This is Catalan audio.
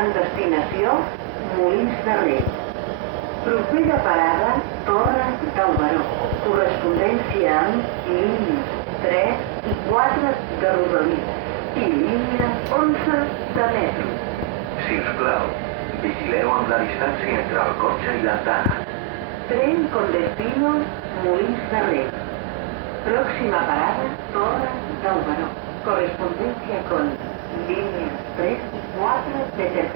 en destinació Molins de Rei. Propera parada Torre del Baró. Correspondència amb línies 3 i 4 de Rodalies i línia 11 de metro. Si us plau, vigileu amb la distància entre el cotxe i l'andana. Tren con destino Molins de Rei. Próxima parada Torre del Baró. Correspondencia con líneas 3 y 4 de cercanía.